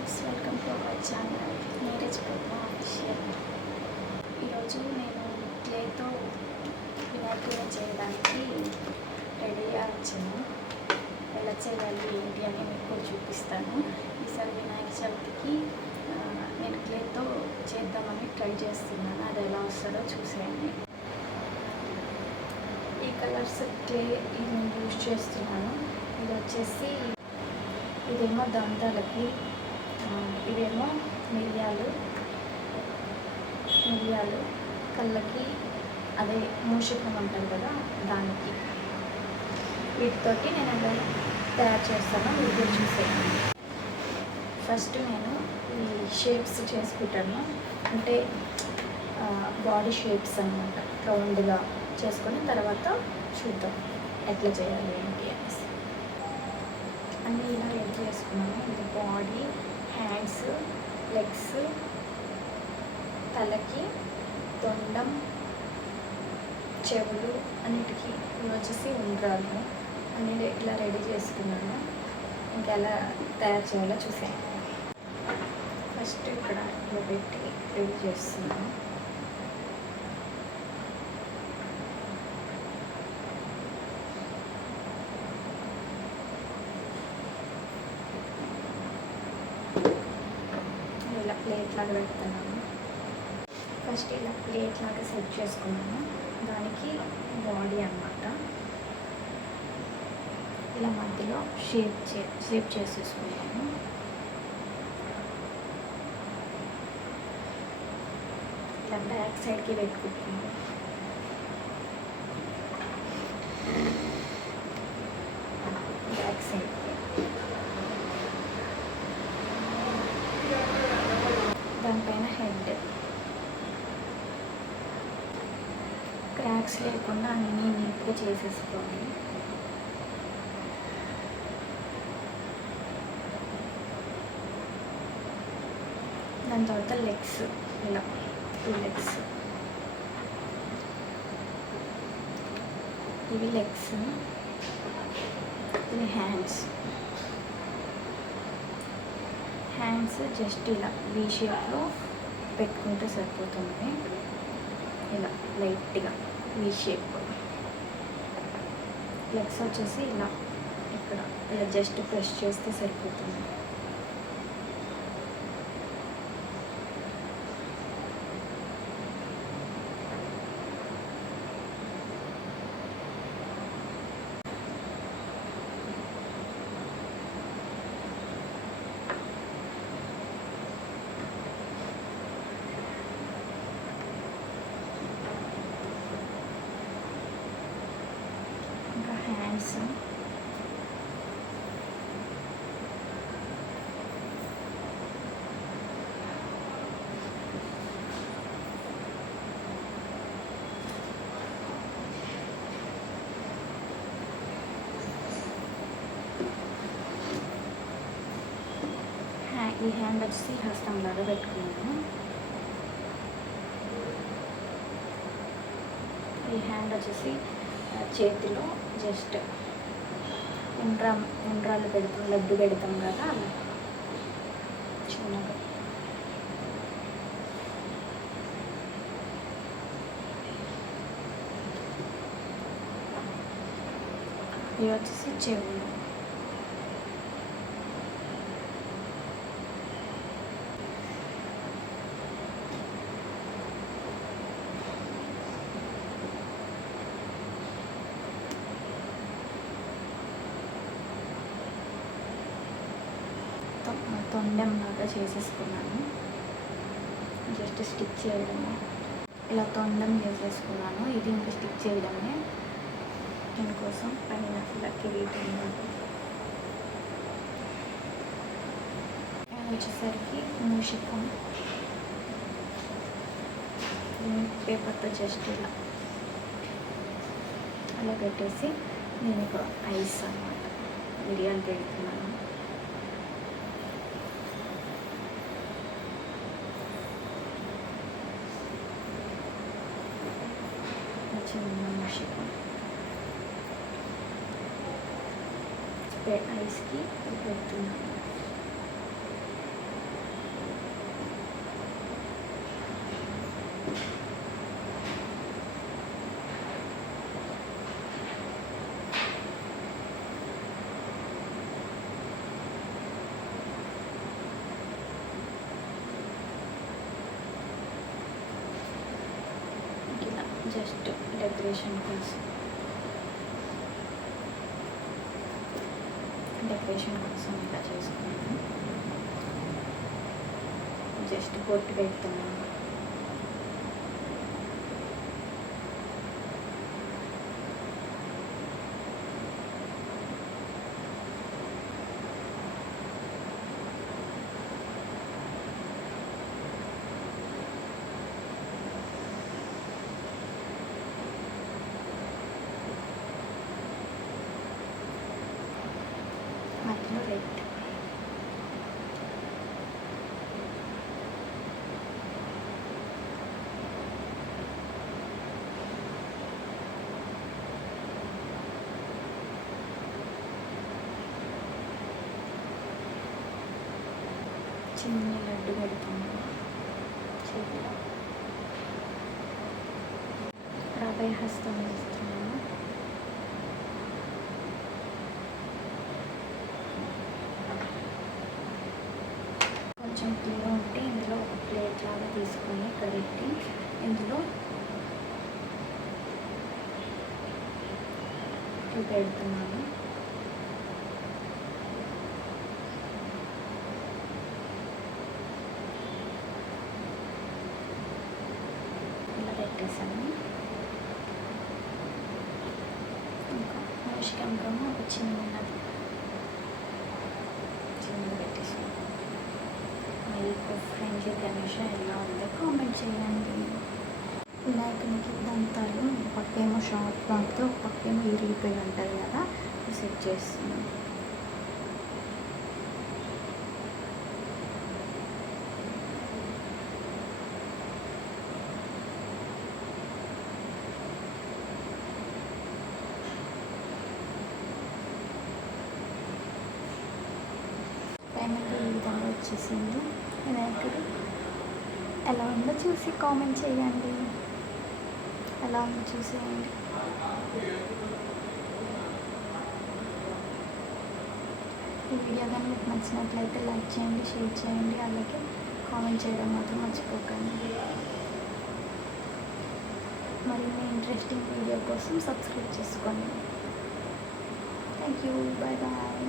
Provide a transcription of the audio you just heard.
Friends, welcome to our channel Neeraj Padma official. ఈరోజు నేను క్లేతో వినాయకుడిని చేయడానికి రెడీగా వచ్చాను. ఎలా చేయాలి ఏంటి అని మీకు చూపిస్తాను. ఈసారి వినాయక చవితికి నేను క్లేతో చేద్దామని ట్రై చేస్తున్నాను. అది ఎలా వస్తుందో చూసేయండి. ఈ కలర్స్ క్లే నేను యూజ్ చేస్తున్నాను. ఇది వచ్చేసి ఇదేమో దంతాలకి, ఇవేమో మిరియాలు కళ్ళకి, అదే మూషికం అంటారు కదా దానికి. వీటితోటి నేను ఎలా తయారు చేస్తానో మీరు కూడా చూసేయండి. ఫస్ట్ నేను ఈ షేప్స్ చేసుకుంటాను, అంటే బాడీ షేప్స్ అన్నమాట. రౌండ్గా చేసుకొని తర్వాత చూద్దాం ఎట్లా చేయాలి ఏంటి అనేసి. అన్నీ ఇలా రెడీ చేసుకున్నాను. ఇది బాడీ, హ్యాండ్స్, లెగ్స్, తలకి, తొండం, చెవులు అన్నిటికీ. ఇవి వచ్చేసి ఉండ్రాలు అన్నీ ఇలా రెడీ చేసుకున్నాను. ఇంకా ఎలా తయారు చేయాలో చూసాను. ఫస్ట్ ఇక్కడ ఇలా పెట్టి రెడీ చేస్తున్నాను. ఇలా ప్లేట్ లాగా పెడుతున్నాను. ఫస్ట్ ఇలా ప్లేట్ లాగా సెట్ చేసుకున్నాను. దానికి బాడీ అన్నమాట. ఇలా మధ్యలో షేప్ చేసేసుకున్నాను. ఇలా బ్యాక్ సైడ్కి పెట్టుకుంటున్నాను. బ్యాక్ సైడ్కి దానిపైన హెడ్, క్రాక్స్ లేకుండా అన్నీ నీట్గా చేసేసుకోండి. దాని తర్వాత లెగ్స్, ఇలా 2 లెగ్స్, ఇవి లెగ్స్, ఇవి హ్యాండ్స్ జస్ట్ ఇలా వీ షేప్లో పెట్టుకుంటే సరిపోతుంది. ఇలా లైట్గా వీ షేప్. లెగ్స్ వచ్చేసి ఇలా ఇక్కడ ఇలా జస్ట్ ప్రెస్ చేస్తే సరిపోతుంది. హ్యాండ్స్, ఈ హ్యాండ్ వచ్చి హస్తం లాగా పెట్టుకున్నాను. ఈ హ్యాండ్ వచ్చేసి చేతిలో జస్ట్ ఉండ్రాలు పెడతాం, లడ్డు పెడతాం కదా అలా చిన్నగా. ఇవి వచ్చేసి చెవులు. తొండం లాగా చేసేసుకున్నాను. జస్ట్ స్టిచ్ చేయడమే. ఇలా తొండం చేసేసుకున్నాను. ఇది ఇంకా స్టిచ్ చేయడమే. దీనికోసం పైన ఇలా కిరీటం వచ్చేసరికి మూషికం పేపర్తో జస్ట్ ఇలా అలా పెట్టేసి దీనికి ఐస్ అన్నమాట మిరియాలు పెడుతున్నాను. చిన్న మూషికం ఐస్కి పెడుతున్నాను. జస్ట్ డెకరేషన్ కోసం ఇలా చేసుకున్నాను. జస్ట్ బొట్టు పెడుతున్నాను. మధ్యలో రెడ్. చిన్న లడ్డు పెడుతున్నాను చేతిలో. అభయ హస్తం వేస్తున్నాను. కొంచెం క్లియర్ ఉంటే ఇందులో ఒక ప్లేట్ లాగా తీసుకొని ఇక్కడ పెట్టి ఇందులో పెడుతున్నాను. ఇలా పెట్టేసాను. ఇంకా మూషికంకము ఒక చిన్నది పెట్టేసాను. మీకు ఫ్రెండ్లీ గణేష ఎలా ఉందో కామెంట్ చేయండి. వినాయకునికి దంతాలు పక్కేమో షార్ట్ బాగ్తో పక్కేమో ఇరిగిపోయి ఉంటుంది కదా, సెట్ చేస్తున్నాను. ఫైనల్గా ఈ విధంగా వచ్చేసింది వినాయకుడు. ఎలా ఉందో చూసి కామెంట్ చేయండి. ఎలా ఉందో చూసేయండి. ఈ వీడియో కానీ మీకు నచ్చినట్లయితే లైక్ చేయండి, షేర్ చేయండి, అలాగే కామెంట్ చేయడం మాత్రం మర్చిపోకండి. మరిన్ని ఇంట్రెస్టింగ్ వీడియో కోసం సబ్స్క్రైబ్ చేసుకోండి. Thank you. Bye bye.